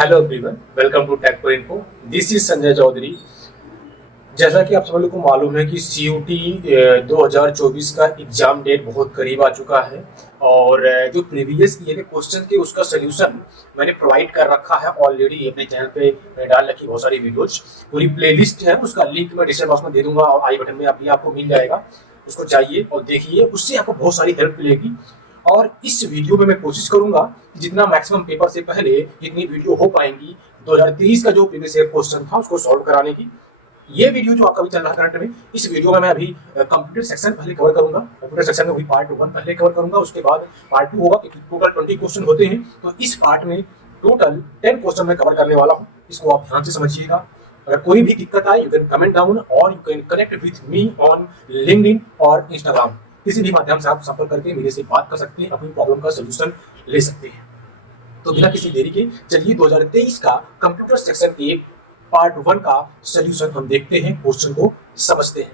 Hello everyone, welcome to tech पर info. This is Sanjay Chaudhary. जैसा कि आप सब लोगों को मालूम है कि सीयूटी 2024 का एग्जाम डेट बहुत करीब आ चुका है और जो प्रीवियस ईयर के क्वेश्चन थे उसका सोल्यूशन मैंने प्रोवाइड कर रखा है ऑलरेडी अपने चैनल पे। मैंने डाल रखी बहुत सारी वीडियोज, पूरी प्लेलिस्ट है, उसका लिंक मैं डिस्क्रिप्शन बॉक्स में दे दूंगा और आई बटन में अभी आपको मिल जाएगा। उसको जाइए और देखिए, उससे आपको बहुत सारी हेल्प मिलेगी। और इस वीडियो में मैं कोशिश करूंगा कि जितना मैक्सिमम पेपर से पहले जितनी वीडियो हो पाएंगी 2023 का जो प्रीवियस ईयर क्वेश्चन था उसको सॉल्व कराने की। ये वीडियो जो आपका भी चल रहा है करंट में, इस वीडियो में मैं अभी कंप्यूटर सेक्शन पहले कवर करूंगा। कंप्यूटर सेक्शन में वही पार्ट 1 पहले कवर करूंगा, उसके बाद पार्ट 2 होगा कि टोटल 20 क्वेश्चन होते हैं। तो इस पार्ट में टोटल 10 क्वेश्चन मैं कवर करने वाला हूँ। इसको आप ध्यान से समझिएगा। अगर कोई भी दिक्कत आए यू कैन कमेंट डाउन और you can connect with me on LinkedIn और इंस्टाग्राम। किसी भी माध्यम से आप संपर्क करके मेरे से बात कर सकते हैं, अपनी प्रॉब्लम का सोल्यूशन ले सकते हैं। तो बिना किसी देरी के चलिए 2023 का कंप्यूटर सेक्शन के पार्ट 1 का सोल्यूशन हम देखते हैं, क्वेश्चन को समझते हैं।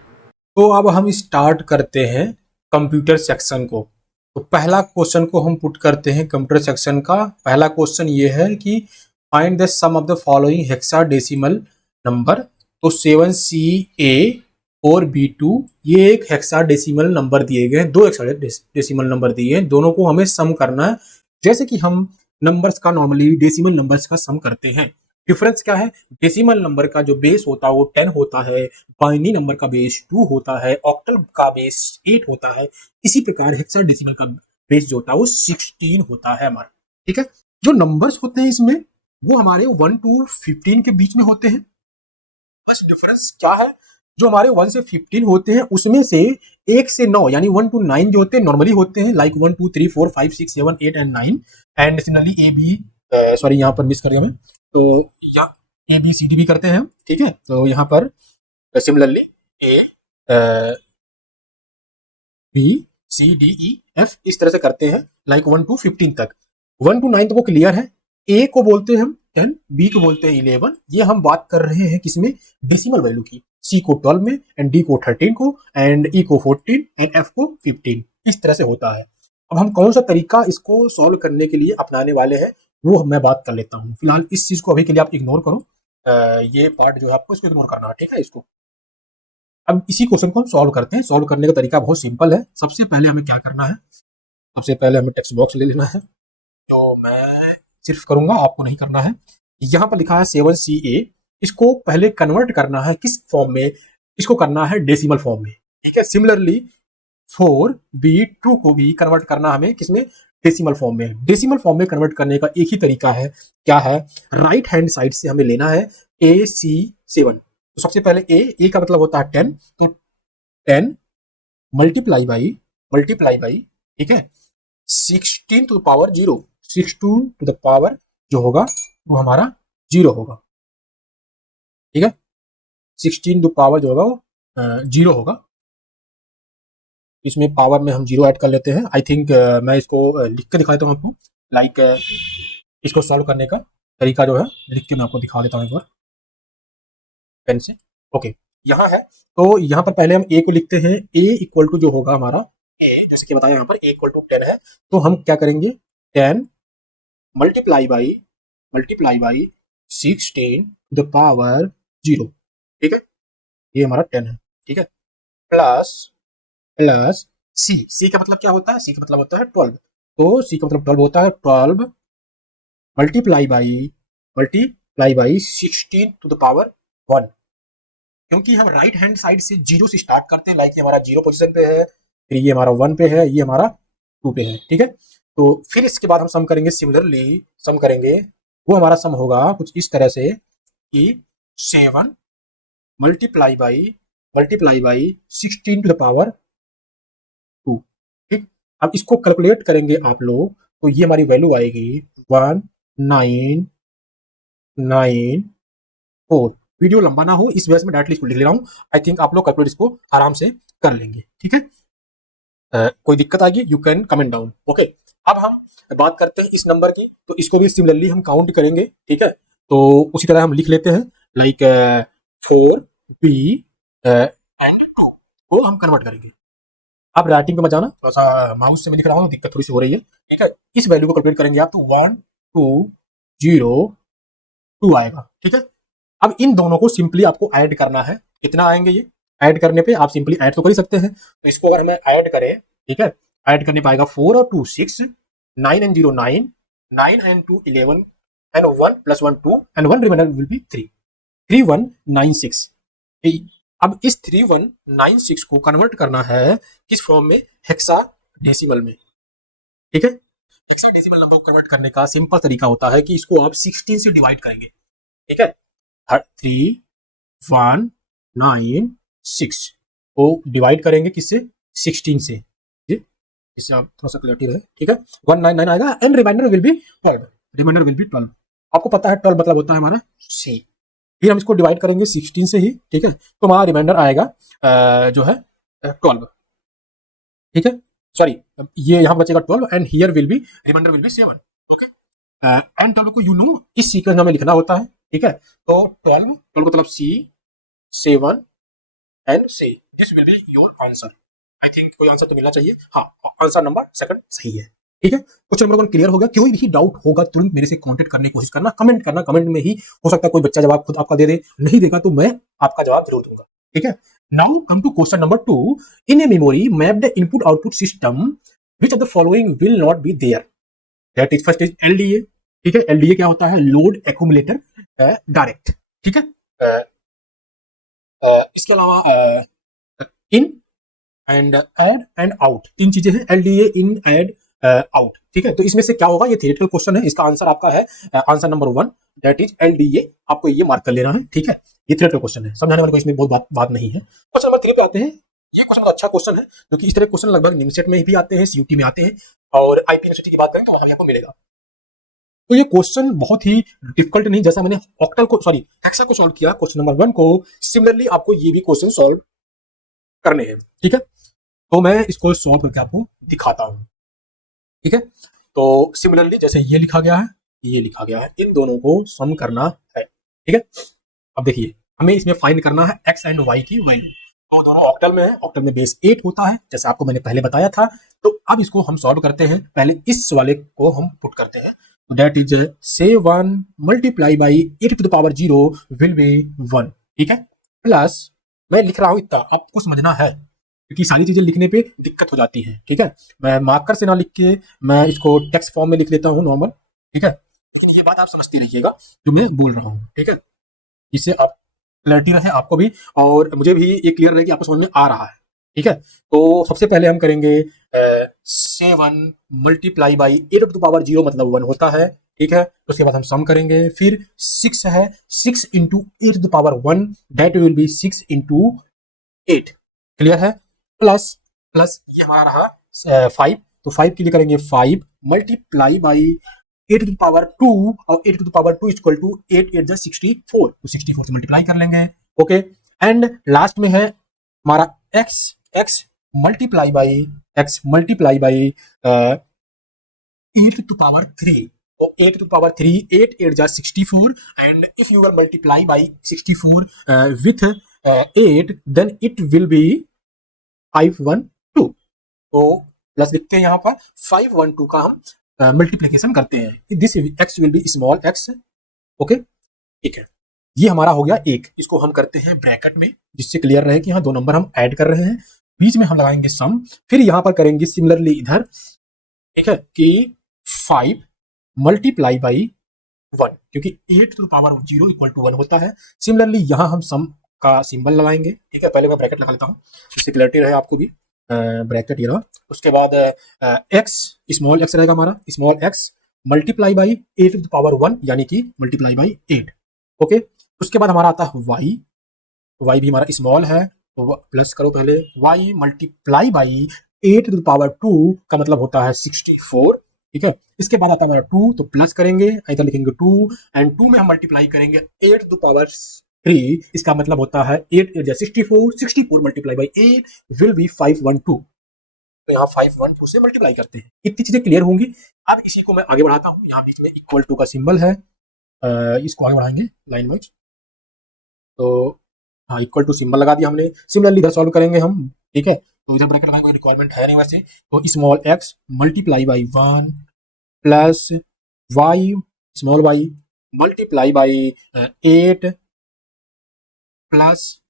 तो अब हम स्टार्ट करते हैं कंप्यूटर सेक्शन को। तो पहला क्वेश्चन को हम पुट करते हैं कंप्यूटर सेक्शन का। पहला क्वेश्चन ये है कि find the sum of the following hexadecimal number. तो 7CA और B2 ये एक हेक्साडेसिमल नंबर दिए गए हैं, दो हेक्साडेसिमल नंबर दिए हैं, दोनों को हमें सम करना है। जैसे कि हम नंबर्स का नॉर्मली डेसिमल नंबर्स का सम करते हैं। डिफरेंस क्या है? डेसिमल नंबर का जो बेस होता है वो 10 होता है, बाइनरी नंबर का बेस 2 होता है, ऑक्टल का बेस 8 होता है। इसी प्रकार हेक्साडेसिमल का बेस जो होता है वो 16 होता है हमारा। ठीक है, जो नंबर्स होते हैं इसमें वो हमारे 1 to 15 के बीच में होते हैं। बस डिफरेंस क्या है? जो हमारे 1 से 15 होते हैं उसमें से 1 से 9 यानी 1 to 9 जो होते हैं नॉर्मली होते हैं, like 1 2 3 4 5 6 7 8 and 9। And similarly A B, sorry यहाँ पर मिस कर गया मैं, तो या ए बी सी डी भी करते हैं हम। ठीक है, तो यहाँ पर similarly A B C D E F इस तरह से करते हैं, लाइक 1 to 15 तक। 1 to 9 तो वो क्लियर है। ए को बोलते हैं हम 10, बी को बोलते हैं 11। ये हम बात कर रहे हैं किसमें? डेसिमल वैल्यू की। सी को 12 में, एंड डी को 13 को, एंड ई को 14 एंड एफ को 15। इस तरह से होता है। अब हम कौन सा तरीका इसको सॉल्व करने के लिए अपनाने वाले हैं वो मैं बात कर लेता हूँ। फिलहाल इस चीज को अभी के लिए आप इग्नोर करो। ये पार्ट जो है आपको इसको इग्नोर करना है, ठीक है इसको। अब इसी क्वेश्चन को हम सॉल्व करते हैं। सॉल्व करने का तरीका बहुत सिंपल है। सबसे पहले हमें क्या करना है? सबसे पहले हमें टेक्स्ट बॉक्स ले लेना है, जो मैं सिर्फ करूंगा, आपको नहीं करना है। यहाँ पर लिखा है 7CA, इसको पहले कन्वर्ट करना है किस फॉर्म में? इसको करना है डेसिमल फॉर्म में। ठीक है, सिमिलरली 4B2 को भी कन्वर्ट करना हमें किसमें? डेसिमल फॉर्म में। डेसिमल फॉर्म में कन्वर्ट करने का एक ही तरीका है, क्या है? राइट हैंड साइड से हमें लेना है AC7। तो सबसे पहले ए का मतलब होता है 10, तो 10 मल्टीप्लाई बाई, ठीक है, 16 to the power 0। 16 to the power जो होगा वो हमारा 0 होगा। ठीक है, 16 टू पावर जो होगा वो 0 होगा। इसमें पावर में हम 0 ऐड कर लेते हैं। आई थिंक मैं इसको लिख के दिखा देता हूँ आपको। लाइक इसको सॉल्व करने का तरीका जो है लिख के मैं आपको दिखा देता हूँ एक बार पेन से। ओके, यहाँ है। तो यहाँ पर पहले हम ए को लिखते हैं। ए इक्वल टू जो होगा हमारा ए, जैसे कि बताया यहाँ पर ए इक्वल टू 10 है, तो हम क्या करेंगे? 10 multiply by 16 to the power 0। ठीक है, ये हमारा 10 है। ठीक है, प्लस प्लस सी का मतलब क्या होता है? सी का मतलब होता है 12। तो सी का मतलब 12 होता है। 12 multiply by 16 to the power 1। क्योंकि हम राइट हैंड साइड से 0 से स्टार्ट करते हैं, लाइक ये हमारा 0 पोजीशन पे है, फिर ये हमारा 1 पे है, ये हमारा 2 पे है। ठीक है, तो फिर इसके बाद हम सम करेंगे। सिमिलरली सम करेंगे, वो हमारा सम होगा कुछ इस तरह से कि 7 multiply by 16 to the power 2। ठीक, अब इसको कैलकुलेट करेंगे आप लोग, तो ये हमारी वैल्यू आएगी 1994। वीडियो लंबा ना हो इस वजह से मैं डायरेक्टली इसको लिख ले रहा हूँ। आई थिंक आप लोग कैलकुलेट इसको आराम से कर लेंगे। ठीक है, कोई दिक्कत आ गई you can comment down. Okay, अब हम बात करते हैं इस नंबर की, तो इसको भी सिमिलरली हम काउंट करेंगे। ठीक है, तो उसी तरह हम लिख लेते हैं, लाइक 4B एंड 2 को हम कन्वर्ट करेंगे। अब राइटिंग पे मत जाना, थोड़ा सा माउस से मैं लिख रहा हूँ, दिक्कत थोड़ी सी हो रही है। ठीक है, इस वैल्यू को कैलकुलेट करेंगे आप, तो 1 2 0 2 आएगा। ठीक है, अब इन दोनों को सिंपली आपको ऐड करना है। कितना आएंगे ये? ऐड करने पे आप सिंपली ऐड तो कर ही सकते हैं, तो इसको अगर हमें ऐड करें, ठीक है, ऐड करने पाएगा 4 और 2 6, 9 and 0 9, 9 and 2 11 and 1 plus 1 2 and 1 reminder will be 3, 3196। अब इस 3196 को कन्वर्ट करना है किस फॉर्म में? हेक्साडेसिमल में। ठीक है, हेक्साडेसिमल नंबर को कन्वर्ट करने का सिंपल तरीका होता है कि इसको आप 16 से डिवाइड करेंगे। ठीक है, 3196 को डिवाइड करेंगे किससे? 16 से। इससे आप थोड़ा सा क्लियरिटी रहे। ठीक है, 199 आएगा and reminder will be 12, reminder will be 12। आपको पता है 12 मतलब होता है हमारा सी। फिर हम इसको डिवाइड करेंगे 16 से ही। ठीक है, तो हमारा रिमाइंडर आएगा जो है 12। ठीक है, सॉरी, ये यहाँ बचेगा 12 and here will be reminder will be 7। Okay, and 12 को यू नो इस सीक्वेंस में लिखना होता है। ठीक है, तो 12 को मतलब see 7 and see, this will be your answer. I think कोई आंसर तो मिलना चाहिए। हाँ, आंसर नंबर सेकंड सही है। ठीक है, क्वेश्चन नंबर 1 क्लियर हो गया। कोई भी डाउट होगा तुरंत मेरे से कांटेक्ट करने की कोशिश करना, कमेंट करना, कमेंट में ही हो सकता है कोई बच्चा जवाब खुद आपका दे दे, नहीं देगा तो मैं आपका जवाब जरूर दूंगा। ठीक है, now come to question number 2। In a memory mapped input output system which of the following will not be there? That is first is LDA. ठीक है, एलडीए क्या होता है? Load accumulator direct. ठीक है, इसके अलावा in and add and out, तीन चीजें हैं, एलडीए, इन, ऐड, आउट। ठीक है, तो इसमें से क्या होगा? ये थियोरेटिकल क्वेश्चन है, इसका आंसर आपका है answer number 1, that is LDA. आपको ये मार्क कर लेना है। ठीक है, ये थियोरेटिकल क्वेश्चन है, समझाने वाले को इसमें बहुत बात नहीं है। क्वेश्चन नंबर 3 पे आते हैं। ये क्वेश्चन बहुत अच्छा क्वेश्चन है, क्योंकि इस तरह क्वेश्चन लगभग निमसेट में भी आते हैं, सीयूटी में आते हैं, और आईपी यूनिवर्सिटी की बात करें तो वहां भी आपको मिलेगा। तो ये क्वेश्चन बहुत ही डिफिकल्ट नहीं, जैसा मैंने ऑक्टल को सॉरी हेक्सा को सॉल्व किया क्वेश्चन नंबर 1 को, सिमिलरली आपको ये भी क्वेश्चन सॉल्व करने हैं। ठीक है, तो मैं इसको सॉल्व करके आपको दिखाता हूं। ठीक है, तो सिमिलरली जैसे ये लिखा गया है, ये लिखा गया है, इन दोनों को सम करना है। ठीक है, अब देखिए हमें इसमें फाइंड करना है एक्स एंड वाई की वैल्यू। तो दोनों ऑक्टल में है, ऑक्टल में बेस 8 होता है, जैसे आपको मैंने पहले बताया था। तो अब इसको हम सॉल्व करते हैं। पहले इस वाले को हम पुट करते हैं, that is 7 multiply by 8 to the power 0 will be 1। ठीक है, प्लस मैं लिख रहा हूं इतना, आपको समझना है, क्योंकि सारी चीजें लिखने पे दिक्कत हो जाती है। ठीक है, मैं मार्कर से ना लिख के मैं इसको टेक्स्ट फॉर्म में लिख लेता हूँ नॉर्मल। ठीक है, ये बात आप समझते रहिएगा जो मैं बोल रहा हूँ। ठीक है, इससे आप क्लैरिटी रहे आपको भी, और मुझे भी ये क्लियर रहे कि आपको समझ में आ रहा है। ठीक है, तो सबसे पहले हम करेंगे 7 multiply by 8 to the power 0 मतलब 1 होता है। ठीक है, उसके बाद हम सम करेंगे, फिर 6 है, 6 into 8 to the power 1 that will be 6 into 8। Clear है, प्लस प्लस ये हमारा रहा 5, तो 5 के लिए करेंगे 5 multiply by 8 to the power 2, और 8 to the power 2 equal to 8 8 जा 64, तो 64 से मल्टीप्लाई कर लेंगे। ओके, एंड लास्ट में है हमारा x, x multiply by 8 to power 3, तो 8 टू पावर 3, 8 8 जा 64, and if you will multiply by 64 with 8 then it will be 512। तो प्लस लिखते हैं यहाँ पर 512 का हम मल्टीप्लीकेशन करते हैं, this x will be small x। Okay, ठीक है, ये हमारा हो गया एक। इसको हम करते हैं ब्रैकेट में, जिससे क्लियर रहे कि हाँ दो नंबर हम ऐड कर रहे हैं, बीच में हम लगाएंगे सम, फिर यहाँ पर करेंगे सिमिलरली इधर। ठीक है, कि 5 मल्टीप्लाई बाई 1, क्योंकि 8 to the power 0 equal to 1 होता है। सिमिलरली यहाँ हम सम का सिंबल लगाएंगे। ठीक है, पहले मैं ब्रैकेट लगा लेता हूँ जिससे क्लियरिटी रहे आपको भी। ब्रैकेट ये रहा, उसके बाद x स्मॉल x रहेगा हमारा, small x multiply by 8 to the power 1 यानी कि मल्टीप्लाई बाई 8। ओके, उसके बाद हमारा आता है y भी हमारा स्मॉल है, तो प्लस करो पहले, y multiply by 8 to the power 2 का मतलब होता है 64। ठीक है, इसके बाद आता है हमारा 2, तो प्लस करेंगे, इधर लिखेंगे 2, एंड 2 में हम मल्टीप्लाई करेंगे 8 टू द पावर 3, इसका मतलब होता है 8 8 64, 64 मल्टीप्लाई बाई 8 विल बी 512। तो यहाँ 512 से मल्टीप्लाई करते हैं। इतनी चीजें क्लियर होंगी। अब इसी को मैं आगे बढ़ाता हूँ, यहाँ बीच में इक्वल टू का सिंबल है, इसको आगे बढ़ाएंगे लाइन वाइज। तो हाँ, इक्वल टू सिंबल लगा दिया हमने। सिमिलरली इधर सॉल्व करेंगे हम। ठीक है, तो इधर ब्रैकेट लगाएंगे, रिक्वायरमेंट है नहीं वैसे, तो small x multiply by 1 plus y small y multiply by 8 plus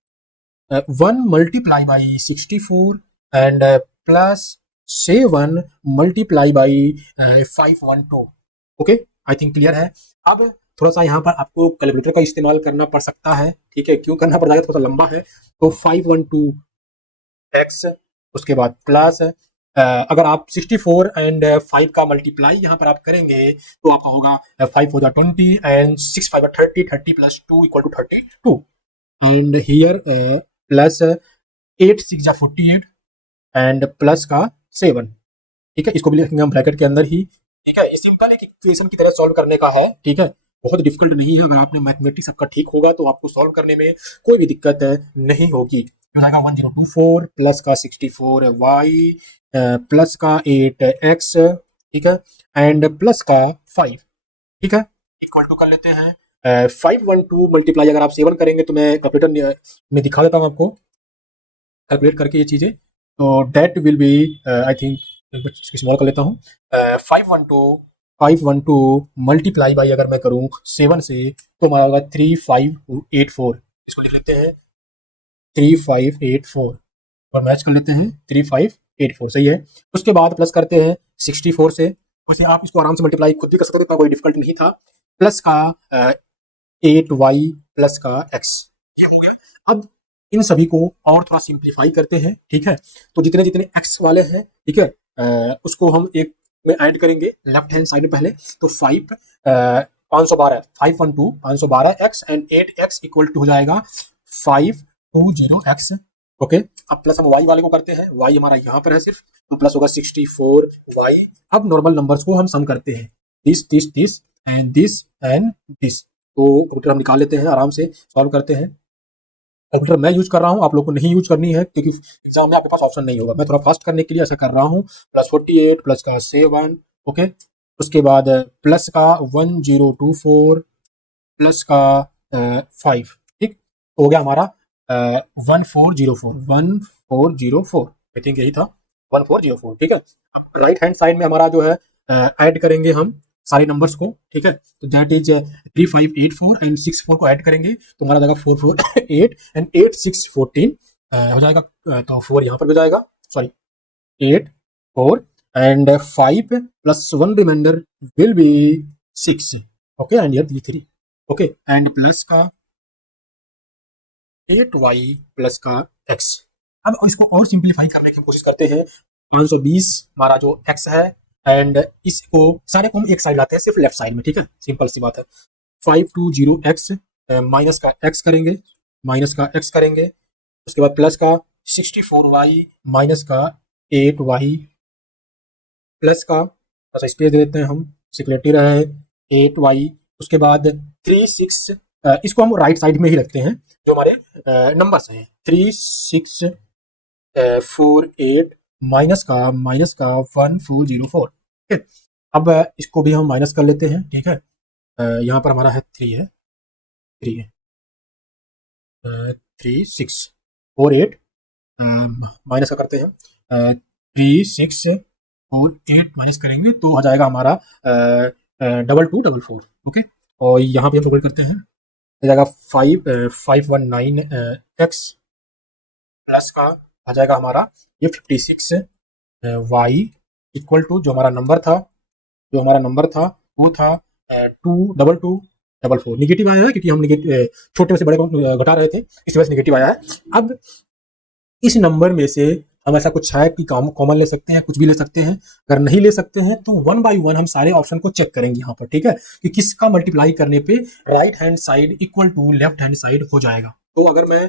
1 multiply by 64 and plus 7 multiply by 512। Okay, I think clear है। अब थोड़ा सा यहाँ पर आपको कैलकुलेटर का इस्तेमाल करना पड़ सकता है, ठीक है, क्यों करना पड़ जाएगा, थोड़ा सा लंबा है। तो 512 एक्स, उसके बाद प्लस अगर आप 64 एंड 5 का मल्टीप्लाई यहाँ पर आप करेंगे तो आपका होगा 5 हो जाए 20 and 6 5 30, 30 plus 2 equal to 32 and here plus 8 6 जा 48 एंड प्लस का 7, ठीक है, इसको भी लिखेंगे हम ब्रैकेट के अंदर ही, ठीक है। ये सिंपल एक इक्वेशन की तरह सॉल्व करने का है, ठीक है, बहुत डिफिकल्ट नहीं है। अगर आपने मैथमेटिक्स आपका ठीक होगा तो आपको सॉल्व करने में कोई भी दिक्कत नहीं होगी। हो जाएगा 1024 प्लस का 64 वाई प्लस का 8 एक्स, ठीक है, एंड प्लस का 5, ठीक है, इक्वल टू कर लेते हैं 512 मल्टीप्लाई अगर आप 7 करेंगे तो मैं कैलकुलेटर में दिखा देता हूँ आपको कैलकुलेट करके ये चीजें। तो that will be I think small कर लेता हूँ 512 मल्टीप्लाई बाई अगर मैं करूँ 7 से तो हमारा होगा 3584, इसको लिख लेते हैं 3584 और मैच कर लेते हैं 3584, सही है। उसके बाद प्लस करते हैं 64 से, वैसे आप इसको आराम से मल्टीप्लाई खुद भी कर सकते थे, कोई डिफिकल्ट नहीं था। प्लस का 8y प्लस का x, ये हो गया। अब इन सभी को और थोड़ा सिंप्लीफाई करते हैं, ठीक है, तो जितने जितने x वाले हैं, ठीक है, उसको हम एक में ऐड करेंगे लेफ्ट हैंड साइड में पहले। तो 512 512 x and 8x equal to हो जाएगा 520x, ओके। अब प्लस हम y वाले को करते हैं, y हमारा यहाँ पर है सिर्फ, तो प्लस होगा 64y। अब नॉर्मल नंबर्स को हम सम करते हैं, दिस एंड दिस, तो कैलकुलेटर हम निकाल लेते हैं, आराम से सॉल्व करते हैं। कैलकुलेटर मैं यूज कर रहा हूँ, आप लोग को नहीं यूज करनी है क्योंकि एग्जाम में आपके पास ऑप्शन नहीं होगा। मैं थोड़ा फास्ट करने के लिए ऐसा कर रहा हूँ। प्लस 48 प्लस का 7, ओके, उसके बाद प्लस का 1024 प्लस का 5, ठीक, हो गया हमारा 1404 आई थिंक यही था 1404, ठीक है। राइट हैंड साइड में हमारा जो है ऐड करेंगे हम सारे नंबर्स को, ठीक है, तो दैट इज 3584 एंड 64 को ऐड करेंगे तो हमारा जाएगा 448 एंड 8 6 14 हो जाएगा, तो 4 यहाँ पर भी जाएगा, sorry 8 4 and 5 plus 1 reminder will be 6, okay, and ये 3, ओके, एंड प्लस का 8y प्लस का x। अब इसको और सिंप्लीफाई करने की कोशिश करते हैं। 520 हमारा जो x है एंड इसको सारे को हम एक साइड लाते हैं सिर्फ लेफ्ट साइड में, ठीक है, सिंपल सी बात है। 520x माइनस का x करेंगे, उसके बाद प्लस का 64y माइनस का 8y प्लस का ऐसा स्पेस दे देते हैं हम, सिक्योरिटी रहे 8y, उसके बाद 36 इसको हम राइट साइड में ही रखते हैं जो हमारे नंबर्स हैं, 3648 माइनस का 1404, ठीक है। अब इसको भी हम माइनस कर लेते हैं, ठीक है, यहाँ पर हमारा है 3 है 3648 माइनस का करते हैं 3648 माइनस करेंगे तो आ जाएगा हमारा 2244, ओके, और यहाँ पे हम कैलकुलेट करते हैं, आ जाएगा 519 एक्स प्लस का आ जाएगा हमारा ये 56 वाई इक्वल टू जो हमारा नंबर था वो था 2244। निगेटिव आया है क्योंकि हम छोटे में से बड़े को घटा रहे थे, इस वजह से निगेटिव आया है। अब इस नंबर में से हम ऐसा कुछ है कि कॉमन ले सकते हैं, कुछ भी ले सकते हैं। अगर नहीं ले सकते हैं तो 1 बाय 1 हम सारे ऑप्शन को चेक करेंगे यहाँ पर, ठीक है, कि किसका मल्टीप्लाई करने पे right hand side equal to left hand side हो जाएगा। तो अगर मैं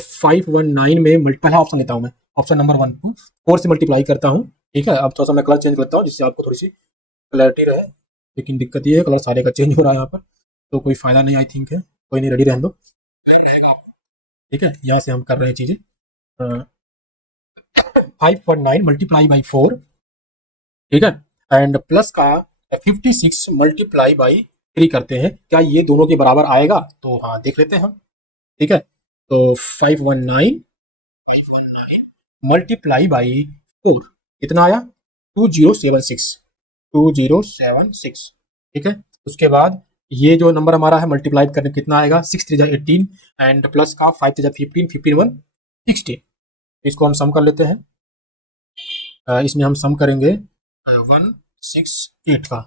519 में पहला ऑप्शन लेता हूँ, मैं ऑप्शन नंबर 1 को 4 से मल्टीप्लाई करता हूँ, ठीक है। अब थोड़ा सा मैं कलर चेंज करता हूँ जिससे आपको थोड़ी सी क्लैरिटी रहे, लेकिन दिक्कत ये है कलर सारे का चेंज हो रहा है यहाँ पर, तो कोई फायदा नहीं आई थिंक है, कोई नहीं, रेडी रहने दो, ठीक है। यहाँ से हम कर रहे हैं चीजें 519 मल्टीप्लाई बाई 4, ठीक है, एंड प्लस का 56 मल्टीप्लाई बाई 3 करते हैं, क्या ये दोनों के बराबर आएगा? तो हाँ देख लेते हैं हम, ठीक है। तो 519 मल्टीप्लाई बाई 4 कितना आया 2076, ठीक है। उसके बाद ये जो नंबर हमारा है मल्टीप्लाई करने कितना आएगा, 6 3 18 एंड प्लस का 5 3 15 15 1 16। इसको हम सम कर लेते हैं। इसमें हम सम करेंगे 168 का,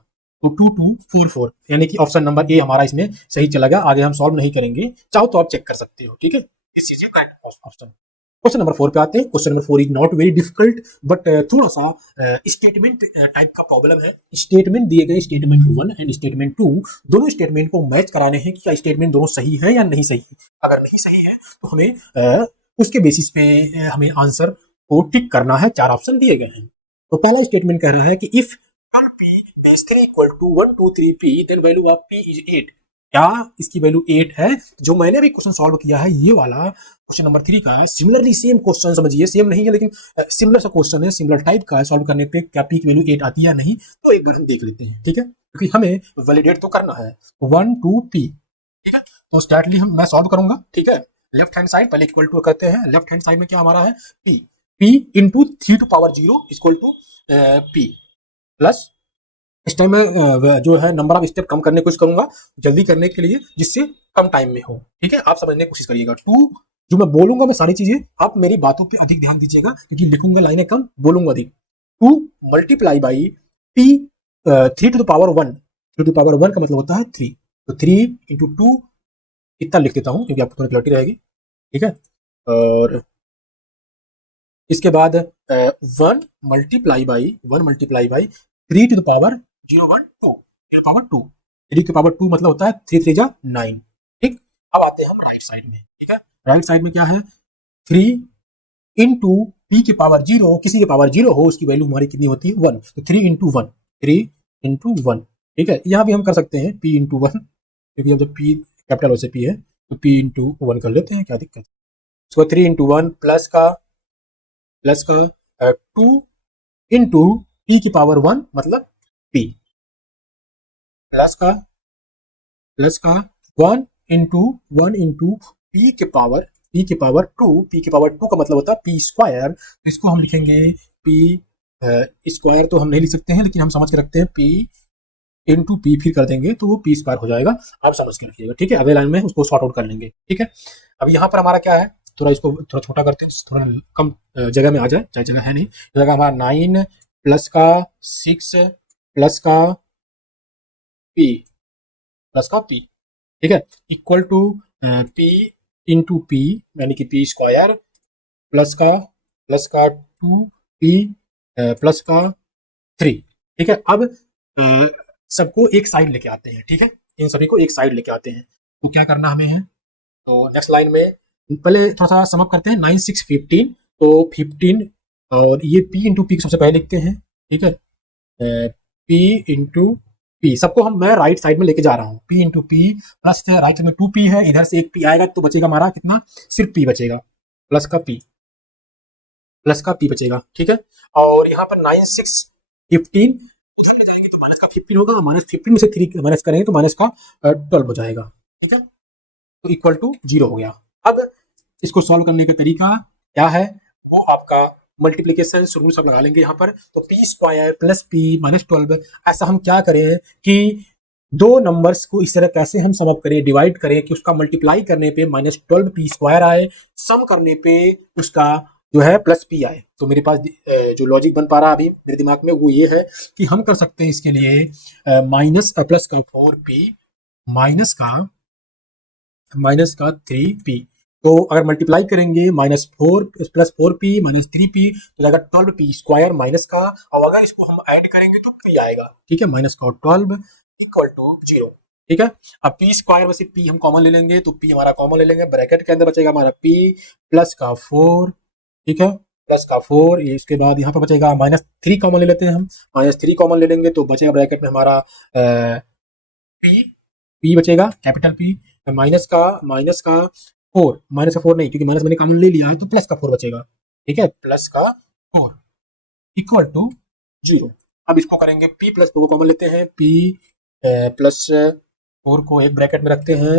तो 2244, यानी कि ऑप्शन नंबर ए हमारा इसमें सही चला गया। आगे हम सॉल्व नहीं करेंगे, चाहो तो आप चेक कर सकते हो, ठीक है। इस चीज का करेक्ट ऑप्शन। क्वेश्चन नंबर 4 पे आते हैं। Question number 4 is not very difficult, but थोड़ा सा स्टेटमेंट टाइप का प्रॉब्लम है। स्टेटमेंट दिए गए, स्टेटमेंट 1 एंड स्टेटमेंट 2, दोनों स्टेटमेंट को मैच कराने हैं कि क्या स्टेटमेंट दोनों सही है या नहीं सही है। अगर नहीं सही है तो हमें उसके बेसिस पे हमें आंसर को टिक करना है। 4 ऑप्शन दिए गए हैं। तो पहला स्टेटमेंट कह रहा है कि if p is 3 equal to 1 2 3 p then value of p is 8। क्या इसकी वैल्यू 8 है? जो मैंने अभी क्वेश्चन सॉल्व किया है ये वाला क्वेश्चन नंबर 3 का है। सिमिलरली सेम क्वेश्चन, समझिए सेम नहीं है लेकिन सिमिलर सा क्वेश्चन है, सिमिलर टाइप का है। सॉल्व करने पे क्या p की वैल्यू 8 आती है या नहीं, तो एक बार हम देख लेते हैं, ठीक है, क्योंकि हमें वैलिडेट तो करना है। 1 2 p, ठीक है। तो स्टार्टली मैं सॉल्व करूंगा, ठीक है। लेफ्ट हैंड साइड पहले इक्वल टू करते हैं। लेफ्ट हैंड साइड में क्या हमारा है, p into 3 to power 0 equal to p plus, इस टाइम मैं जो है नंबर ऑफ स्टेप कम करने की कोशिश करूंगा जल्दी करने के लिए, जिससे कम टाइम में हो, ठीक है। आप समझने की कोशिश करिएगा। 2, जो मैं बोलूंगा मैं सारी चीजें, आप मेरी बातों पे अधिक ध्यान दीजिएगा, क्योंकि लिखूंगा लाइनें कम, बोलूंगा अधिक। 2 multiply by p 3 to the power 1। 3 to the power 1 का मतलब होता है 3, तो 3 इंटू 2 इतना लिख देता हूँ क्योंकि आपको थोड़ी क्लैरिटी रहेगी, ठीक है। और इसके बाद 1 multiply by 3 to the power 0 1 2, 3 power 2, 3 की पावर 2 मतलब होता है 3 3 जा 9, ठीक। अब आते हैं हम राइट साइड में, ठीक है। राइट साइड में क्या है, 3 इंटू पी की पावर 0, किसी की पावर 0 हो उसकी वैल्यू हमारी कितनी होती है, 1, तो 3 इंटू 1, 3 इंटू 1, ठीक है। यहाँ भी हम कर सकते हैं p इंटू 1, क्योंकि अब जब p कैपिटल से p है तो p इंटू 1 कर लेते हैं, क्या दिक्कत है। इसको 3 इंटू 1 प्लस का 2 इंटू p की पावर 1 मतलब p, प्लस का 1 इंटू p के पावर 2, p के पावर 2 का मतलब होता है p स्क्वायर। तो इसको हम लिखेंगे p स्क्वायर, तो हम नहीं लिख सकते हैं लेकिन हम समझ के रखते हैं p इंटू पी, फिर कर देंगे तो वो p स्क्वायर हो जाएगा। आप समझ के रखिएगा, ठीक है। अगले लाइन में उसको सॉर्ट आउट कर लेंगे, ठीक है। अब यहाँ पर हमारा क्या है, थोड़ा इसको थोड़ा छोटा करते हैं, थोड़ा कम जगह में आ जाए, चाहे जगह है नहीं, जगह हमारा 9 प्लस का 6 प्लस का p, ठीक है, equal to p into p, यानी कि p स्क्वायर प्लस का 2p प्लस का 3, ठीक है। अब सबको एक साइड लेके आते हैं, ठीक है। इन सभी को एक साइड लेके आते हैं, तो क्या करना हमें है, तो नेक्स्ट लाइन में पहले थोड़ा सा समअप करते हैं। 9 6 15, तो 15 और ये p इंटू पी सबसे पहले लिखते हैं, ठीक है। p इंटू पी सबको मैं राइट साइड में लेके जा रहा हूँ। p into P plus right side में 2p है, इधर से एक p आएगा तो बचेगा हमारा कितना, सिर्फ p बचेगा, प्लस का p बचेगा, ठीक है। और यहाँ पर 9 6 15 उधर ले जाएंगे तो माइनस का 15 होगा, माइनस 15 में से 3 माइनस करेंगे तो माइनस का 12 हो जाएगा, ठीक है। तो इक्वल टू 0 हो गया। अब इसको सॉल्व करने का तरीका क्या है, वो आपका मल्टीप्लीकेशन रूल सब लगा लेंगे यहाँ पर। तो P square plus P minus 12, ऐसा हम क्या करें कि दो नंबर्स को इस तरह कैसे हम सम अप करें, डिवाइड करें कि उसका मल्टीप्लाई करने पे माइनस 12 पी स्क्वायर आए, सम करने पे उसका जो है प्लस पी आए। तो मेरे पास जो लॉजिक बन पा रहा है अभी मेरे दिमाग में वो ये है कि हम कर सकते हैं इसके लिए माइनस प्लस का 4p माइनस का 3p। तो अगर मल्टीप्लाई करेंगे -4 प्लस 4p माइनस 3p तो जाएगा 12p स्क्वायर माइनस का, और अगर इसको हम ऐड करेंगे तो p आएगा, ठीक है, माइनस का 12 इक्वल टू 0, ठीक है। अब p स्क्वायर में से p हम कॉमन ले लेंगे तो p हमारा कॉमन ले लेंगे, ब्रैकेट के अंदर बचेगा हमारा p प्लस का 4, ठीक है, प्लस का 4। इसके बाद यहाँ पर बचेगा -3 कॉमन ले लेते हैं हम, -3 कॉमन ले लेंगे तो बचेगा ब्रैकेट में हमारा p बचेगा, कैपिटल P, माइनस का 4, माइनस का 4 नहीं क्योंकि माइनस मैंने कॉमन ले लिया है, तो प्लस का 4 बचेगा, ठीक है, प्लस का 4 इक्वल टू 0। अब इसको करेंगे p प्लस 4 को कॉमन लेते हैं, p प्लस 4 को एक ब्रैकेट में रखते हैं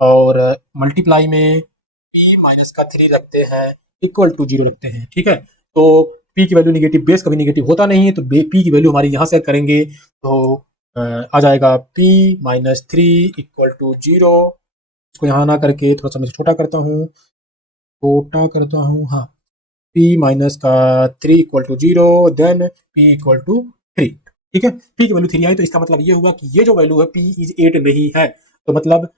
और मल्टीप्लाई में p माइनस का 3 रखते हैं इक्वल टू 0 रखते हैं, ठीक है। तो p की वैल्यू निगेटिव, बेस कभी निगेटिव होता नहीं है, तो p की वैल्यू हमारी यहाँ से करेंगे तो आ जाएगा p माइनस 3 इक्वल टू 0। इसको यहाँ ना करके थोड़ा सा मैं छोटा करता हूँ, हाँ, p माइनस का 3 equal to 0, then p equal to 3। ठीक है, p की वैल्यू 3 आई तो इसका मतलब ये हुआ कि ये जो वैल्यू है p इज 8 नहीं है, तो मतलब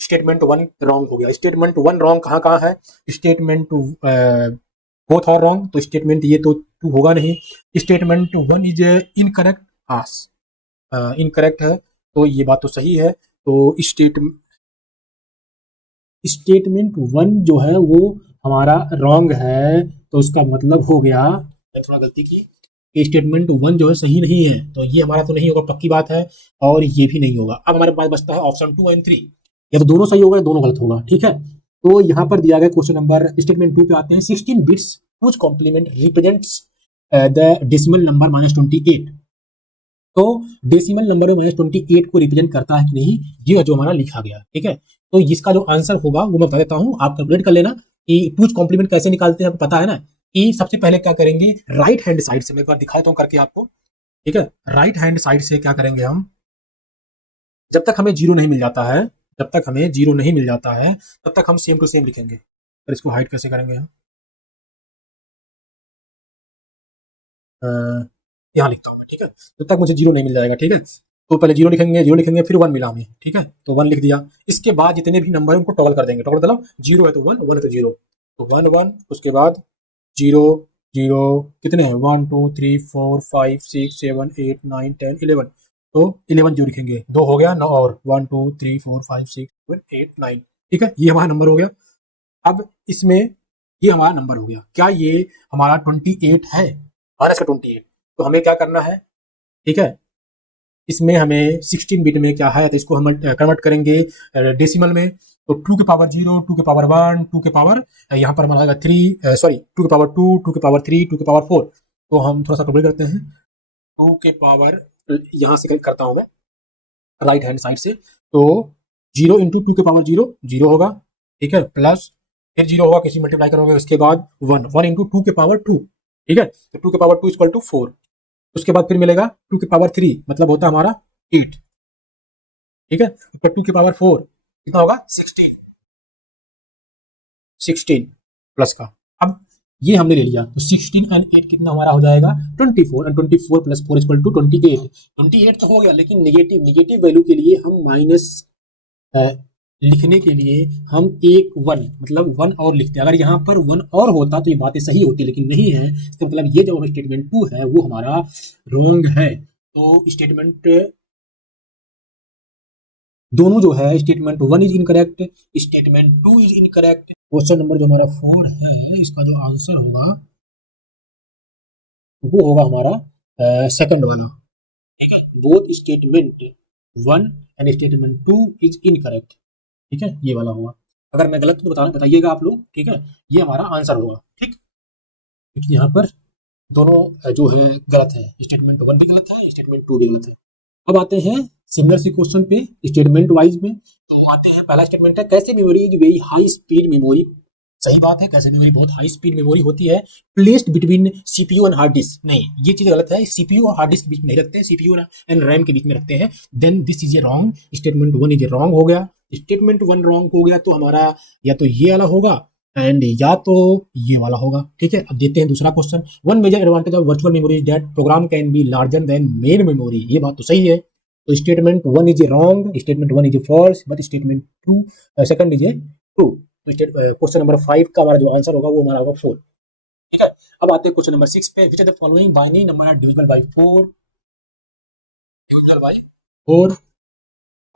स्टेटमेंट 1 रॉन्ग हो गया। स्टेटमेंट 1 रॉन्ग कहाँ कहाँ है, स्टेटमेंट बोथ आर रॉन्ग, तो स्टेटमेंट ये तो 2 होगा नहीं। स्टेटमेंट 1 इज इनकरेक्ट, हाँ इनकरेक्ट है, तो ये बात तो सही है। तो स्टेटमेंट 1 जो है वो हमारा रॉन्ग है, तो उसका मतलब हो गया, मैंने थोड़ा गलती की, कि स्टेटमेंट 1 जो है सही नहीं है, तो ये हमारा तो नहीं होगा, पक्की बात है, और ये भी नहीं होगा। अब हमारे पास बचता है ऑप्शन 2 एंड 3, या तो दोनों सही होगा या दोनों गलत होगा। ठीक है, तो यहाँ पर दिया गया क्वेश्चन नंबर स्टेटमेंट 2 पे आते हैं। 16 bits whose complement represents the decimal number -28, तो डेसिमल नंबर में -28 को रिप्रेजेंट करता है कि नहीं, ये जो हमारा लिखा गया। ठीक है, तो इसका जो आंसर होगा वो मैं बता देता हूं, आप कैलकुलेट कर लेना कि टूज कॉम्प्लीमेंट कैसे निकालते हैं, आपको पता है ना, कि सबसे पहले क्या करेंगे, राइट हैंड साइड से मैं एक बार दिखा देता हूं करके आपको। ठीक है, राइट हैंड साइड से क्या करेंगे हम, जब तक हमें जीरो नहीं मिल जाता है, जब तक हमें जीरो नहीं मिल जाता है तब तक हम सेम टू सेम लिखेंगे। और इसको हाइड कैसे करेंगे हम, यहाँ लिखता हूँ मैं। ठीक है, जब तक मुझे जीरो नहीं मिल जाएगा। ठीक है, तो पहले जीरो लिखेंगे, जीरो लिखेंगे, फिर वन मिला हमें। ठीक है, तो वन लिख दिया। इसके बाद जितने भी नंबर है उनको टॉगल कर देंगे। टॉगल मतलब जीरो है तो वन, वन है तो जीरो, तो वन वन, उसके बाद जीरो जीरो, कितने हैं, 1 2 3 4 5 6 7 8 9 10 11, तो 11 जीरो लिखेंगे, दो हो गया, नौ और 1 2 3 4 5 6 7 8 9। ठीक है, ये हमारा नंबर हो गया। अब इसमें ये हमारा नंबर हो गया, क्या ये हमारा 28 है, माइनस का 28, तो हमें क्या करना है। ठीक है, इसमें हमें 16 बिट में क्या है, तो इसको हम कन्वर्ट करेंगे डेसिमल में, तो 2 के पावर 0, 2 के पावर 1, 2 के पावर यहाँ पर हमारा 3, सॉरी 2 के पावर 2, 2 के पावर 3, 2 के पावर 4, तो हम थोड़ा सा कैलकुलेट करते हैं। 2 के पावर, यहाँ से करता हूँ मैं राइट हैंड साइड से, तो 0 इंटू 2 के पावर 0 जीरो होगा। ठीक है, प्लस फिर जीरो होगा, किसी मल्टीप्लाई करोगे, उसके बाद 1 1 इंटू 2 के पावर 2। ठीक है, तो 2 के पावर 2 इक्वल टू 4, उसके बाद फिर मिलेगा 2 के पावर 3, मतलब होता है हमारा 8। ठीक है, तो 2 की पावर 4 कितना होगा, 16, 16 प्लस का। अब ये हमने ले लिया, तो 16 एंड 8 कितना हमारा हो जाएगा, 24, एंड 24 प्लस 4 इक्वल टू 28। 28 तो हो गया, लेकिन नेगेटिव नेगेटिव वैल्यू के लिए हम माइनस लिखने के लिए हम एक वन, मतलब वन और लिखते हैं। अगर यहाँ पर वन और होता तो ये बातें सही होती, लेकिन नहीं है, इसका मतलब ये जो स्टेटमेंट 2 है वो हमारा रॉन्ग है। तो स्टेटमेंट दोनों जो है, statement 1 is incorrect, statement 2 is incorrect. Question number जो हमारा 4 है, इसका जो आंसर होगा वो होगा हमारा सेकंड वाला। ठीक है, both statement 1 and statement 2 is incorrect. ठीक है, ये वाला होगा। अगर मैं गलत तो बताइएगा आप लोग। ठीक है, ये हमारा आंसर होगा। ठीक, क्योंकि यहाँ पर दोनों जो है गलत है, स्टेटमेंट 1 भी गलत है, स्टेटमेंट 2 भी गलत है। अब आते हैं सिमिलर सी क्वेश्चन पे स्टेटमेंट वाइज में, तो आते हैं, पहला स्टेटमेंट है, कैसे memory is very high speed memory. सही बात है, कैसे मेमोरी बहुत हाई स्पीड मेमोरी होती है, placed between CPU and hard disk. नहीं, ये चीज गलत है, सीपीयू और हार्ड डिस्क के बीच में नहीं रखते हैं, सीपीयू एंड रैम के बीच में रखते हैं। Then this is a wrong, statement 1 is a wrong हो गया। स्टेटमेंट 1 रॉन्ग हो गया तो हमारा या तो ये वाला होगा एंड या तो ये वाला होगा। ठीक है, अब देते हैं दूसरा question. One major advantage of virtual memory is that program can be larger than main memory. ये बात तो सही है, तो statement 1 is a wrong, statement 1 is a false, but statement 2 second is a true. तो क्वेश्चन नंबर 5 का हमारा जो आंसर होगा वो हमारा होगा 4। ठीक है, अब आते हैं क्वेश्चन नंबर 6 पे, which are the following binary number are divisible by 4, divisible by 4,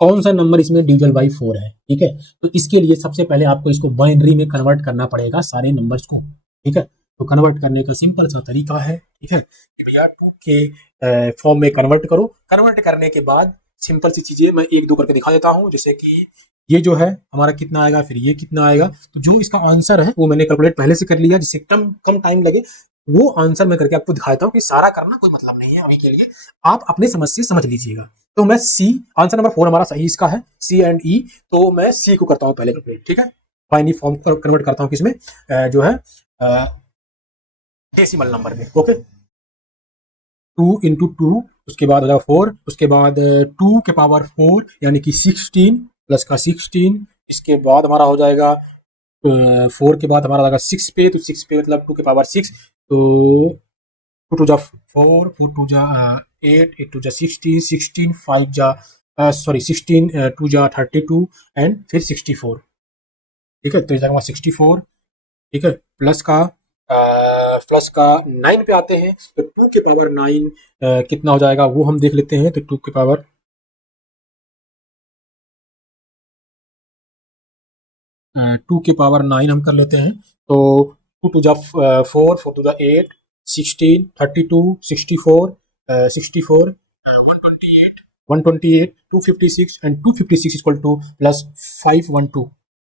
कौन सा नंबर इसमें डिविजिबल बाय 4 है। ठीक है, तो इसके लिए सबसे पहले आपको इसको बाइनरी में कन्वर्ट करना पड़ेगा सारे नंबर्स को। ठीक है, तो कन्वर्ट करने का सिंपल सा तरीका है। ठीक है, कि भैया 2 के फॉर्म में कन्वर्ट करो। कन्वर्ट करने के बाद सिंपल सी चीजें मैं एक दो करके दिखा देता हूँ, जैसे कि ये जो है हमारा कितना आएगा, फिर ये कितना आएगा, तो जो इसका आंसर है वो मैंने कैलकुलेट पहले से कर लिया, जिससे कम कम टाइम लगे। वो आंसर मैं करके आपको दिखाता हूँ, कि सारा करना कोई मतलब नहीं है अभी के लिए, आप अपने समझ से समझ लीजिएगा। तो मैं सी, आंसर नंबर 4 हमारा सही इसका है, सी एंड ई, तो मैं सी को करता हूँ पहले कैलकुलेट। ठीक है, बाइनरी फॉर्म को कन्वर्ट करता हूँ किसमें, जो है डेसिमल नंबर में। ओके, 2 × 2, उसके बाद हो जाएगा 4, उसके बाद 2 के पावर 4 यानी कि 16 प्लस का 16, इसके बाद हमारा हो जाएगा 4 के बाद हमारा आएगा 6 पे, तो 6 पे मतलब 2 के पावर 6, तो 2 × 4, 4 × 2 = 8, 8 × 2 = 16, 16 16 2 × 32 एंड फिर 64। ठीक है, तो इस जगह 64। ठीक है, प्लस का 9 पे आते हैं, तो 2 के पावर 9 कितना हो जाएगा वो हम देख लेते हैं। तो 2 के पावर 9 हम कर लेते हैं। तो 2 × 2 = 4, 4 × 2 = 8, 16, 32, 64, 64, 128, 128, 256 एंड 256 इक्वल टू प्लस 512।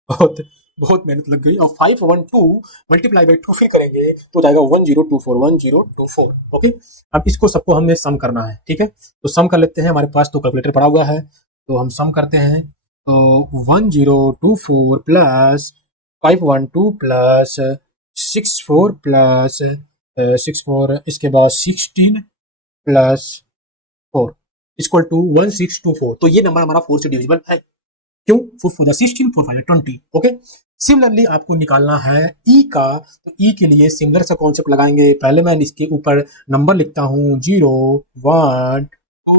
बहुत बहुत मेहनत लग गई। और 512 मल्टीप्लाई बाई 2 फिर करेंगे तो जाएगा 1024, 1024। ओके, अब इसको सबको हमने सम करना है। ठीक है, तो सम कर लेते हैं, हमारे पास तो कैलकुलेटर पड़ा हुआ है, तो हम सम करते हैं। तो 1024 प्लस 512 प्लस 64 प्लस 64, इसके बाद 16 प्लस 4 इक्वल टू 1624। तो ये नंबर हमारा 4 से डिविजिबल है। क्यों? 4 4 16, 4 5 20। ओके, सिमिलरली आपको निकालना है ई का। तो ई के लिए सिमिलर सा कॉन्सेप्ट लगाएंगे। पहले मैं इसके ऊपर नंबर लिखता हूँ 0 1 2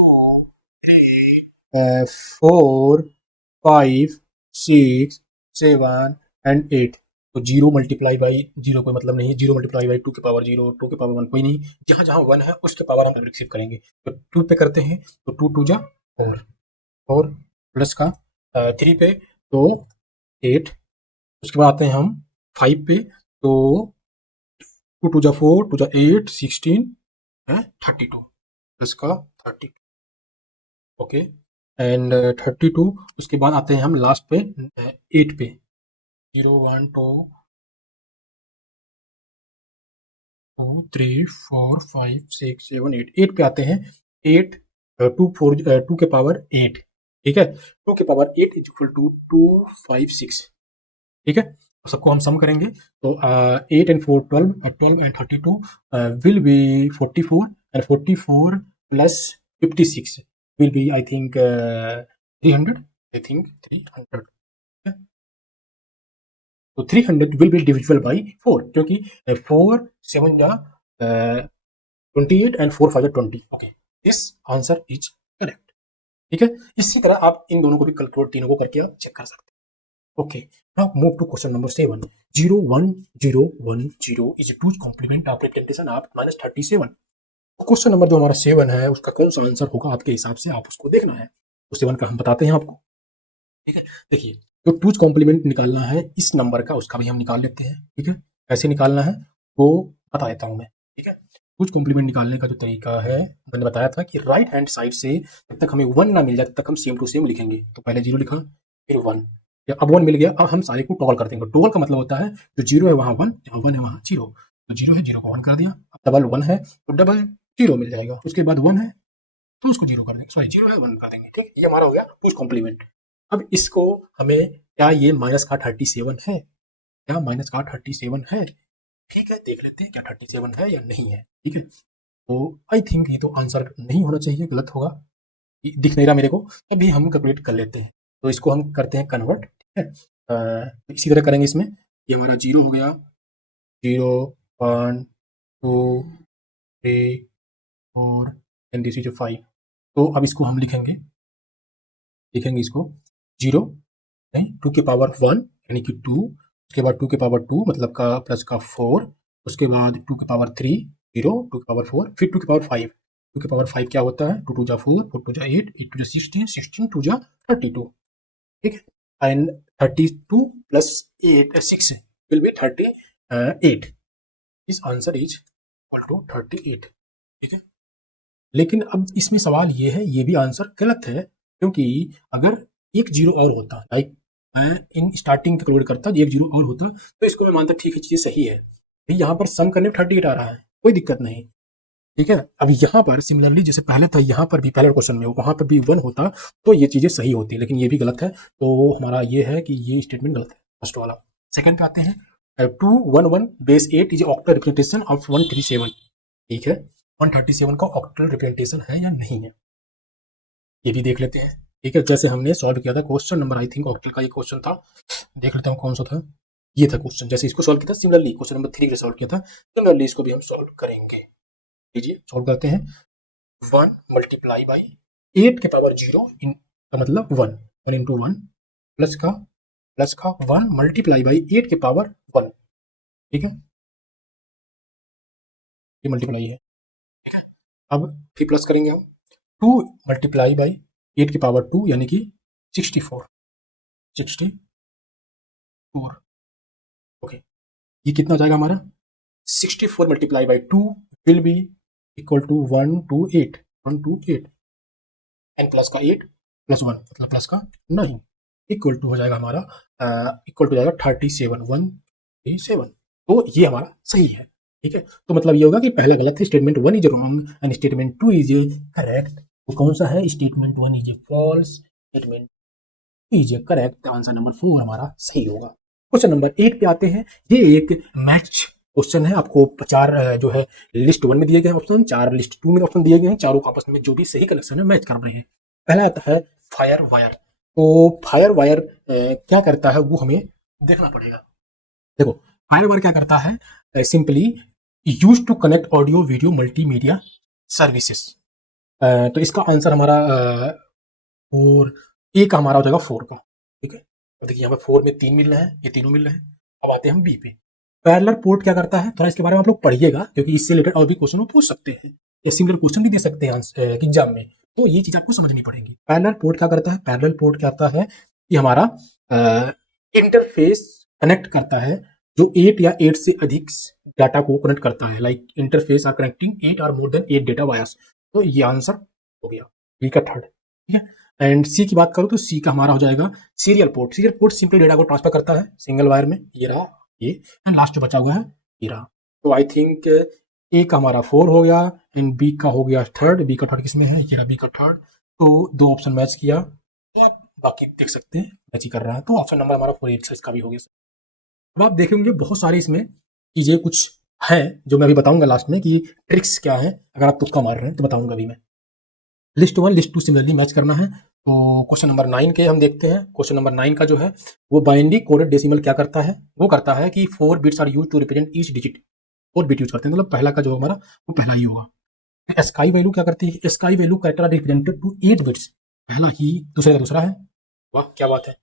3 4 5 6 7 एंड 8। तो 0 मल्टीप्लाई बाई 0 कोई मतलब नहीं है, 0 मल्टीप्लाई बाई 2 के पावर 0, 2 के पावर 1 कोई नहीं, जहां जहां 1 है उसके पावर हम रिसीव करेंगे। तो 2 पे करते हैं, तो 2 2 जा 4, 4 प्लस का 3 पे तो 8, उसके बाद आते हैं हम 5 पे, तो 2 2 जा 4, 2 जा 8, 16 है 32 प्लस का 30। ओके, एंड 32, उसके बाद आते हैं हम लास्ट पे 8 पे, 0 1 2 2 3 4 5 6 7 8, 8 पे आते हैं। 8 2 के पावर 8। ठीक है, 2 के पावर 8 इज इक्वल टू 256। ठीक है, सबको हम सम करेंगे, तो 8 and 4 12, 12 and 32 will be 44, and 44 plus 56 will be I think 300, I think 300। तो 300 will be divisible by 4, क्योंकि 4 7 जा 28 and 4 5 20। Okay, this answer is correct. ठीक है, इसी तरह आप इन दोनों को भी कैलकुलेट, तीनों को करके आप चेक कर सकते हैं। Okay, now move to question number 7। 0 1 0 1 0 is a 2's complement of representation of -37। Question number जो हमारा 7 है उसका कौन सा आंसर होगा आपके हिसाब से, आप उसको देखना है। तो 7 का हम बताते हैं आपको। ठीक है, देखिए, जो 2's कॉम्प्लीमेंट निकालना है इस नंबर का, उसका भी हम निकाल लेते हैं। ठीक है, कैसे निकालना है वो बता देता हूं मैं। ठीक है, 2's कॉम्प्लीमेंट निकालने का जो तरीका है, मैंने बताया था कि राइट हैंड साइड से जब तक हमें 1 ना मिल जाए तब तक हम सेम टू सेम लिखेंगे। तो पहले 0 लिखा, फिर 1, या अब 1 मिल गया, अब हम सारे को टॉगल कर देंगे। टॉगल का मतलब होता है जो 0 है वहां 1, जहां 1 है वहां 0। तो 0 है, 0 को 1 कर दिया। अब डबल 1 है तो डबल 0 मिल जाएगा। उसके बाद 1 है तो उसको 0 कर देंगे, सॉरी 0 है 1 कर देंगे। ठीक, ये हमारा हो गया 2's कॉम्प्लीमेंट। अब इसको हमें, क्या ये माइनस का 37 है? क्या माइनस का 37 है? ठीक है, देख लेते हैं क्या 37 है या नहीं है। ठीक है, तो आई थिंक ये तो आंसर नहीं होना चाहिए, गलत होगा, दिख नहीं रहा मेरे को। अभी हम कैलकुलेट कर लेते हैं, तो इसको हम करते हैं कन्वर्ट। ठीक है, तो इसी तरह करेंगे इसमें। ये हमारा 0 हो गया, 0 1 2 3 4 एंड दिस इज 5। तो अब इसको हम लिखेंगे इसको 0 नहीं, 2 के पावर 1 यानी कि 2, उसके बाद 2 के पावर 2 मतलब का प्लस का 4, उसके बाद 2 के पावर 3 0, 2 के पावर 4, फिर 2 के पावर 5। 2 के पावर 5 क्या होता है? 2 2 जा 4, 4 2 जा 8, 8 2 जा 16, 16 2 जा 32। ठीक है, and 32 plus 8 6 will be 38। This answer is equal to 38। ठीक है, लेकिन अब इसमें सवाल ये है, ये भी आंसर गलत है, क्योंकि अगर एक 0 और होता, लाइक मैं इन स्टार्टिंग कैलकुलेट करता, एक 0 और होता तो इसको मैं मानता ठीक है, चीज़ें सही है। यहाँ पर सम करने में 38 आ रहा है, कोई दिक्कत नहीं। ठीक है, अब यहाँ पर सिमिलरली जैसे पहले था, यहाँ पर भी पहले क्वेश्चन में वहां पर भी 1 होता तो ये चीज़ें सही होती, लेकिन ये भी गलत है। तो हमारा ये है कि ये स्टेटमेंट गलत है, फर्स्ट वाला। सेकंड पे आते हैं, 2 1 1 base 8 is octal representation of 137। ठीक है, 137 का ऑक्टल रिप्रेजेंटेशन है या नहीं है, ये भी देख लेते हैं। ठीक है, जैसे हमने सॉल्व किया था question number, I think octal का ये क्वेश्चन था, देख लेते हैं कौन सा था। ये था क्वेश्चन, जैसे इसको सॉल्व किया था सिमिलरली क्वेश्चन नंबर 3 सॉल्व किया था, सिमिलरली इसको भी हम सॉल्व करेंगे। लीजिए सॉल्व करते हैं। 1 मल्टीप्लाई बाई 8 के पावर 0 इन का मतलब 1, 1 इंटू 1 प्लस का 1 मल्टीप्लाई बाई 8 के पावर 1। ठीक है, ये मल्टीप्लाई है। अब फिर प्लस करेंगे हम 2 मल्टीप्लाई बाई 8 की पावर 2 यानी कि 64। ओके, ये कितना हो जाएगा हमारा 64 multiply by 2 will be equal to 128 and plus का 8 प्लस 1 मतलब प्लस का 9 इक्वल टू हो जाएगा हमारा इक्वल टू जाएगा 37 तो ये हमारा सही है। ठीक है, तो मतलब ये होगा कि पहला गलत है, statement 1 is wrong and statement 2 is correct. तो कौन सा है, statement 1 is false, statement 2 is correct. Answer number 4 हमारा सही होगा। क्वेश्चन नंबर 8 पे आते हैं। ये एक मैच क्वेश्चन है, आपको 4 जो है लिस्ट 1 में दिए गए ऑप्शन, 4 लिस्ट 2 में ऑप्शन दिए गए हैं, चारों आपस में जो भी सही कलेक्शन है मैच कर रहे हैं। पहला आता है फायर वायर। तो फायर वायर क्या करता है वो हमें देखना पड़ेगा। देखो फायर वायर क्या करता है, simply use to connect audio video multimedia services. तो इसका आंसर हमारा 4 ए का हमारा हो जाएगा 4 का। ठीक है, देखिए यहाँ पे 4 में 3 मिल रहे हैं, ये तीनों मिल रहे हैं। अब आते हैं हम बी पे। पैरेलल पोर्ट क्या करता है, थोड़ा इसके बारे में आप लोग पढ़िएगा क्योंकि इससे रिलेटेड और भी क्वेश्चन पूछ सकते हैं या सिमिलर क्वेश्चन भी दे सकते हैं एग्जाम में, तो ये चीज आपको समझनी पड़ेगी। पैरेलल पोर्ट क्या करता है, पैरेलल पोर्ट क्या होता है कि हमारा इंटरफेस कनेक्ट करता है जो 8 या 8 से अधिक डाटा को कनेक्ट करता है। लाइक इंटरफेस आर कनेक्टिंग 8 और मोर देन 8 डेटा वायर्स। तो ये आंसर हो गया बी का थर्ड। ठीक है, एंड सी की बात करूं तो सी का हमारा हो जाएगा serial port. Serial port simply data को ट्रांसफर करता है सिंगल वायर में, ये रहा ये, एंड लास्ट जो बचा हुआ है ये रहा। तो आई थिंक ए का हमारा 4 हो गया एंड बी का हो गया थर्ड। बी का थर्ड किसमें है, ये रहा बी का थर्ड। तो 2 ऑप्शन मैच किया, तो आप बाकी देख सकते हैं मैच ही कर रहा है। तो ऑप्शन नंबर हमारा 4 8 इसका भी हो गया। अब आप देखेंगे बहुत सारे इसमें चीजें कुछ है जो मैं अभी बताऊंगा लास्ट में कि ट्रिक्स क्या है, अगर आप तुक्का मार रहे हैं तो बताऊंगा अभी मैं। लिस्ट 1 लिस्ट 2 सिमिलरली मैच करना है। तो क्वेश्चन नंबर 9 के हम देखते हैं। क्वेश्चन नंबर 9 का जो है वो बाइनरी कोडेड डेसिमल क्या करता है, वो करता है कि 4 bits are use to represent each digit. 4 bit use करते हैं, मतलब पहला का जो हमारा वो पहला ही होगा। स्काई वैल्यू क्या करती है, ASCII value character are represented to 8 bits, पहला ही दूसरे का दूसरा है। वाह क्या बात है।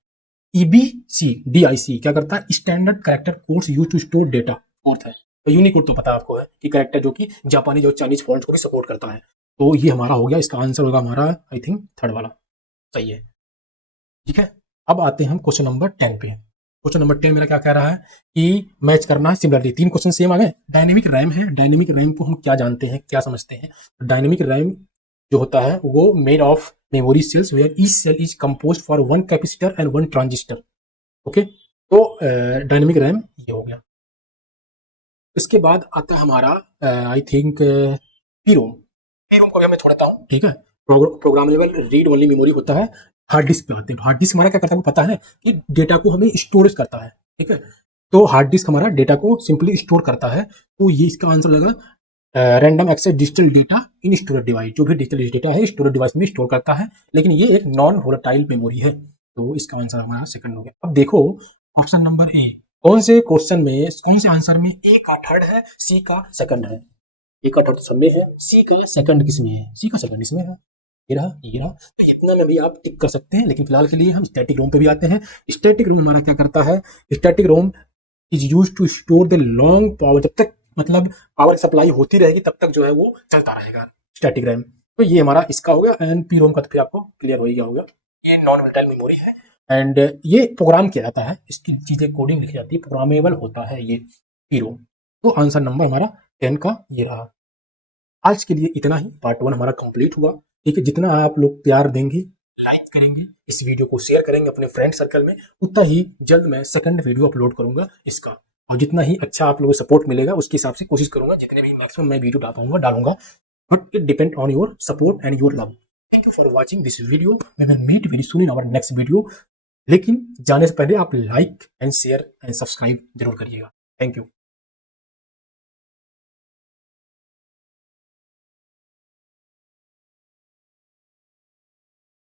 EBC DIC क्या करता है, standard character codes use to store data, fourth है। तो यूनिकोड तो पता है आपको है कि कैरेक्टर जो कि जापानीज और चाइनीज फॉन्ट्स को भी सपोर्ट करता है। तो ये हमारा हो गया, इसका आंसर होगा हमारा आई थिंक थर्ड वाला, सही है। ठीक है, अब आते हैं हम क्वेश्चन नंबर 10 पे। क्वेश्चन नंबर 10 मेरा क्या कह रहा है कि मैच करना है सिमिलरली, 3 क्वेश्चन सेम आ गए। डायनेमिक रैम है, डायनेमिक रैम को हम क्या जानते हैं, क्या समझते हैं। डायनेमिक रैम जो होता है वो made of memory cells where each cell is composed for 1 capacitor and 1 transistor. Okay, तो डायनेमिक रैम ये हो गया। इसके बाद आता है हमारा आई थिंक पीरोम। पीरोम को भी मैं छोड़ता हूँ। ठीक है, प्रोग्रामेबल रीड ओनली मेमोरी होता है। हार्ड डिस्क पे आते हैं। हार्ड डिस्क हमारा क्या करता है, पता है ना कि डेटा को हमें स्टोरेज करता है। ठीक है, तो हार्ड डिस्क हमारा डेटा को सिंपली स्टोर करता है। तो ये इसका आंसर लगा random access digital data in storage device. जो भी डिजिटल डेटा है स्टोरेज डिवाइस में स्टोर करता है, लेकिन ये एक नॉन वोलेटाइल मेमोरी है। तो इसका आंसर हमारा सेकंड हो गया। अब देखो ऑप्शन नंबर ए, कौन से क्वेश्चन में कौन से आंसर में ए का थर्ड है, सी का सेकंड है। ए का थर्ड सब में है, सी का सेकंड किसमें है, सी का सेकंड इसमें है। ये रहा ये रहा। तो इतना में भी आप टिक कर सकते हैं, लेकिन फिलहाल के लिए हम स्टैटिक रोम पे भी आते हैं। स्टैटिक रोम हमारा क्या करता है, static ROM is use to store the long power. जब तक मतलब पावर सप्लाई होती रहेगी तब तक जो है वो चलता रहेगा स्टैटिक रैम। तो ये हमारा इसका हो गया। एंड पी रोम का तो फिर आपको क्लियर हो ही गया होगा, ये नॉन वोलेटाइल मेमोरी है एंड ये प्रोग्राम किया जाता है, इसकी चीजें कोडिंग लिखी जाती है, प्रोग्रामेबल होता है ये पी रोम। तो आंसर नंबर हमारा 10 का ये रहा। आज के लिए इतना ही, पार्ट 1 हमारा कंप्लीट हुआ। ठीक है, जितना आप लोग प्यार देंगे, लाइक करेंगे, इस वीडियो को शेयर करेंगे अपने फ्रेंड सर्कल में, उतना ही जल्द मैं सेकंड वीडियो अपलोड करूंगा इसका। और जितना ही अच्छा आप लोगों को सपोर्ट मिलेगा उसके हिसाब से कोशिश करूंगा जितने भी मैक्सिमम मैं वीडियो डालूंगा। But it depend on your support and your love. Thank you for watching this video. We will meet very soon in our next video. लेकिन जाने से पहले आप like and share and subscribe जरूर करिएगा। Thank you.